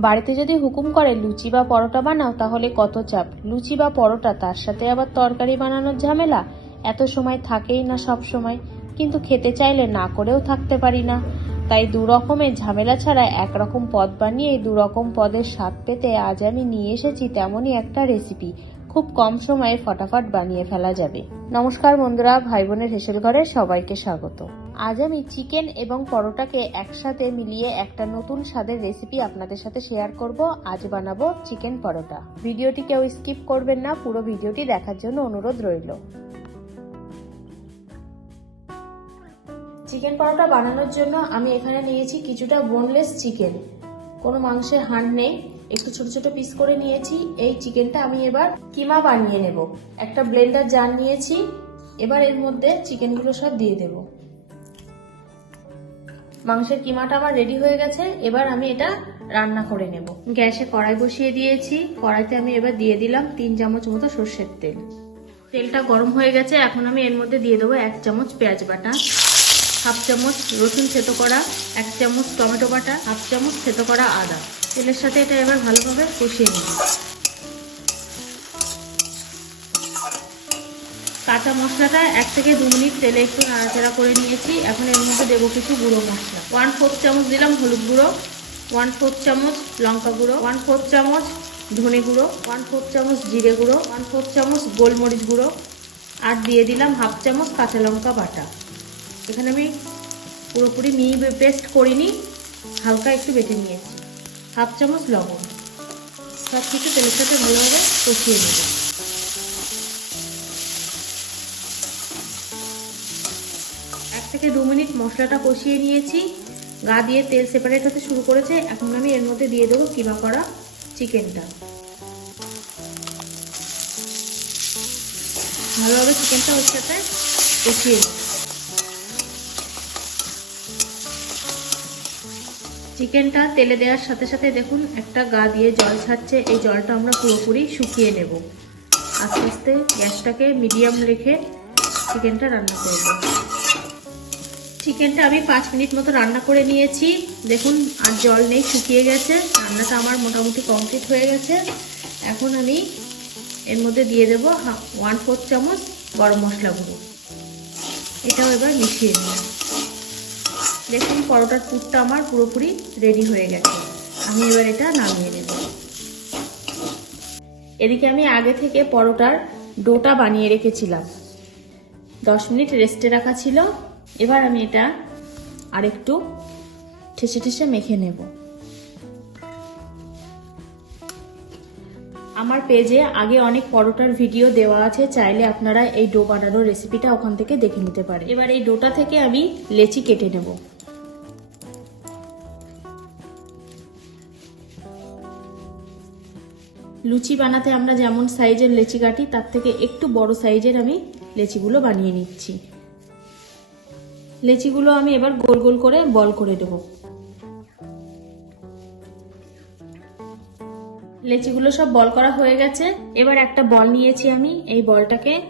বাড়িতে যদি হুকুম করে লুচি বা পরোটা বানাও, তাহলে কত চাপ? লুচি বা পরোটা, তার সাথে আবার তরকারি বানানোর ঝামেলা? এত সময় থাকেই না সব সময়। কিন্তু খেতে চাইলে না করেও থাকতে পারি না। তাই দু রকমের ঝামেলা ছাড়া একরকম পদ বানিয়ে দু রকম পদের স্বাদ পেতে আজ আমি নিয়ে এসেছি তেমনই একটা রেসিপি খুব কম সময়ে ফটাফট বানিয়ে ফেলা যাবে। নমস্কার বন্ধুরা, ভাই বোনের হেসেল ঘরে সবাইকে স্বাগত। আজ আমি চিকেন এবং পরোটাকে একসাথে মিলিয়ে একটা নতুন স্বাদের রেসিপি আপনাদের সাথে শেয়ার করব। আজ বানাবো চিকেন পরোটা। ভিডিওটি কেউ স্কিপ করবেন না, পুরো ভিডিওটি দেখার জন্য অনুরোধ রইল। চিকেন পরোটা বানানোর জন্য আমি এখানে নিয়েছি কিছুটা বোনলেস চিকেন কোনো মাংসের হাড় নেই, একটু ছোট ছোট পিস করে নিয়েছি। এই চিকেনটা আমি এবার কিমা বানিয়ে নেব। একটা ব্লেন্ডার জার নিয়েছি। এবার এর মধ্যে চিকেনগুলো সব দিয়ে দেব। মাংসের কিমাটা আমার রেডি হয়ে গেছে, এবার আমি এটা রান্না করে নেব। গ্যাসে কড়াই বসিয়ে দিয়েছি, কড়াইতে আমি এবার দিয়ে দিলাম তিন চামচ মতো সর্ষের তেল। তেলটা গরম হয়ে গেছে, এখন আমি এর মধ্যে দিয়ে দেবো এক চামচ পেঁয়াজ বাটা, হাফ চামচ রসুন থেতো করা, এক চামচ টমেটো বাটা, হাফ চামচ থেতো করা আদা। তেলের সাথে এটা এবার ভালোভাবে কষিয়ে নিব কাঁচা মশলাটা এক থেকে দু মিনিট তেলে একটু নাড়াচাড়া করে নিয়েছি। এখন এর মধ্যে দেবো কিছু গুঁড়ো মশলা। ওয়ান ফোর্থ চামচ দিলাম হলুদ গুঁড়ো। ওয়ান ফোর্থ চামচ লঙ্কা গুঁড়ো। ওয়ান ফোর্থ চামচ ধনে গুঁড়ো। ওয়ান ফোর্থ চামচ জিরে গুঁড়ো। ওয়ান ফোর্থ চামচ গোলমরিচ গুঁড়ো। আর দিয়ে দিলাম হাফ চামচ কাঁচা লঙ্কা বাটা। এখানে আমি পুরোপুরি মিহি পেস্ট করিনি, হালকা একটু বেটে নিয়েছি। হাফ চামচ লবণ। সব কিছু তেলের সাথে ভালোভাবে কষিয়ে নেব। থেকে দু মিনিট মশলাটা কষিয়ে নিয়েছি। গা দিয়ে তেল সেপারেট হতে শুরু করেছে। এখন আমি এর মধ্যে দিয়ে দেবো কিমা করা চিকেনটা। ভালোভাবে চিকেনটা ওর সাথে কষিয়ে চিকেনটা তেলে দেওয়ার সাথে সাথে দেখুন, একটা গা দিয়ে জল ছাড়ছে। এই জলটা আমরা পুরোপুরি শুকিয়ে নেব। আস্তে আস্তে গ্যাসটাকে মিডিয়াম রেখে চিকেনটা রান্না করব। চিকেনটা আমি পাঁচ মিনিট মতো রান্না করে নিয়েছি। দেখুন, আর জল নেই, শুকিয়ে গেছে। রান্নাটা আমার মোটামুটি কমপ্লিট হয়ে গেছে। এখন আমি এর মধ্যে দিয়ে দেবো ওয়ান ফোর্থ চামচ গরম মশলা গুঁড়ো। এটাও এবার মিশিয়ে নিই দেখুন, পরোটার পুরটা আমার পুরোপুরি রেডি হয়ে গেছে। আমি এবার এটা নামিয়ে নেব। এদিকে আমি আগে থেকে পরোটার ডোটা বানিয়ে রেখেছিলাম। দশ মিনিট রেস্টে রাখা ছিল। এবার আমি এটা আরেকটু ঠেসে ঠেসে মেখে নেব। আমার পেজে আগে অনেক পরোটার ভিডিও দেওয়া আছে, চাইলে আপনারা এই ডো বানানোর রেসিপিটা ওখান থেকে দেখে নিতে পারেন। এবার এই ডোটা থেকে আমি লেচি কেটে নেব। লুচি বানাতে আমরা যেমন সাইজের লেচি কাটি, তার থেকে একটু বড় সাইজের আমি লেচিগুলো বানিয়ে নিচ্ছি। লেচিগুলো আমি এবার গোল গোল করে বল করে দেব। লেচিগুলো সব বল করা হয়ে গেছে। এবার একটা বল নিয়েছি আমি। এই বলটাকে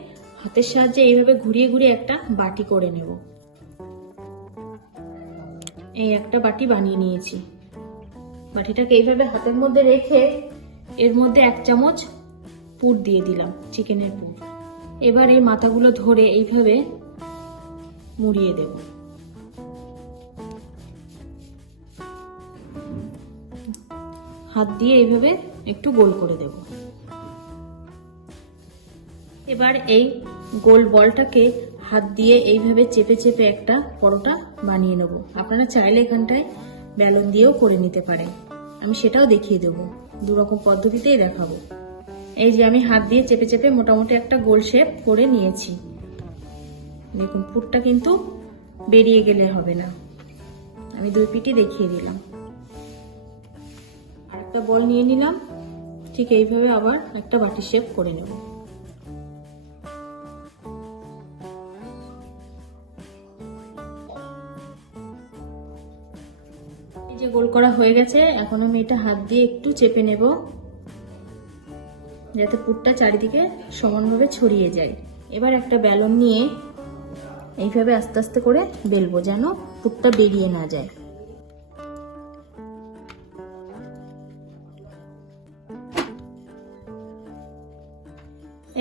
হাতের সাহায্যে এইভাবে ঘুরিয়ে ঘুরিয়ে একটা বাটি করে নেব। এই একটা বাটি বানিয়ে নিয়েছি। বাটিটাকে এইভাবে হাতের মধ্যে রেখে এর মধ্যে এক চামচ পুর দিয়ে দিলাম, চিকেনের পুর। এবার এই মাথাগুলো ধরে এইভাবে মুড়িয়ে দেব হাত দিয়ে এইভাবে একটু গোল করে দেব। এবার এই গোল বলটাকে হাত দিয়ে এইভাবে চেপে চেপে একটা পরোটা বানিয়ে নেব। আপনারা চাইলে এখানটায় বেলন দিয়েও করে নিতে পারেন। আমি সেটাও দেখিয়ে দেবো। দু রকম পদ্ধতিতেই দেখাবো। এই যে আমি হাত দিয়ে চেপে চেপে মোটামুটি একটা গোল শেপ করে নিয়েছি। দেখুন, পুরটা কিন্তু বেরিয়ে গেলে হবে না। আমি দুই পিটি দেখিয়ে দিলাম। আরেকটা বল নিয়ে নিলাম। ঠিক এইভাবে আবার একটা বাটি শেপ করে নেব। যে গোল করা হয়ে গেছে, এখন আমি এটা হাত দিয়ে একটু চেপে নেব, যাতে পুরটা চারিদিকে সমানভাবে ছড়িয়ে যায়। এবার একটা ব্যালন নিয়ে এইভাবে আস্তে আস্তে করে বেলবো যেন টুকটা বেরিয়ে না যায়।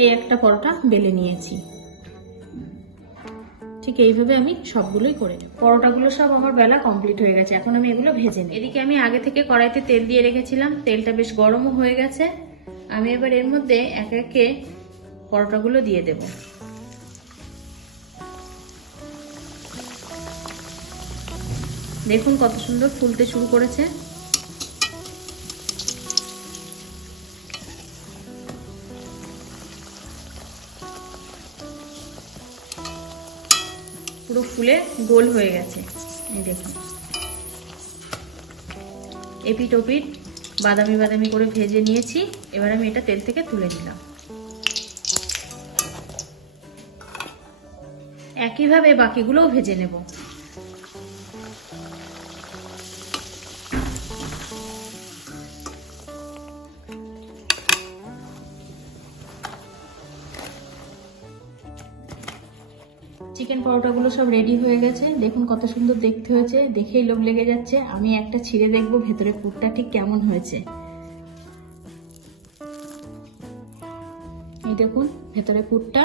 এই একটা পরোটা বেলে নিয়েছি। ঠিক এইভাবে আমি সবগুলোই করে পরোটাগুলো সব আমার বেলা কমপ্লিট হয়ে গেছে, এখন আমি এগুলো ভেজে নিই এদিকে আমি আগে থেকে কড়াইতে তেল দিয়ে রেখেছিলাম, তেলটা বেশ গরমও হয়ে গেছে। আমি এবার এর মধ্যে এক একে পরোটাগুলো দিয়ে দেবো। দেখুন কত সুন্দর ফুলতে শুরু করেছে। পুরো ফুলে গোল হয়ে গেছে। এই দেখুন। এপিট ওপিট বাদামি বাদামি করে ভেজে নিয়েছি। এবার আমি এটা তেল থেকে তুলে নিলাম। একইভাবে বাকিগুলোও ভেজে নেব। চিকেন পরোটাগুলো সব রেডি হয়ে গেছে। দেখুন কত সুন্দর দেখতে হয়েছে। দেখেই লোভ লেগে যাচ্ছে। আমি একটা ছিঁড়ে দেখব ভেতরে পুরটা ঠিক কেমন হয়েছে। এই দেখুন, ভেতরে পুরটা।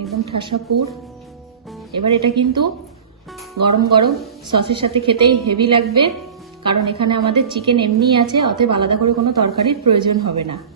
একদম ঠাসা পুর। এবার এটা কিন্তু গরম গরম সসের সাথে খেতেই হেভি লাগবে। কারণ এখানে আমাদের চিকেন এমনিই আছে, অতএব আলাদা করে কোনো তরকারির প্রয়োজন হবে না।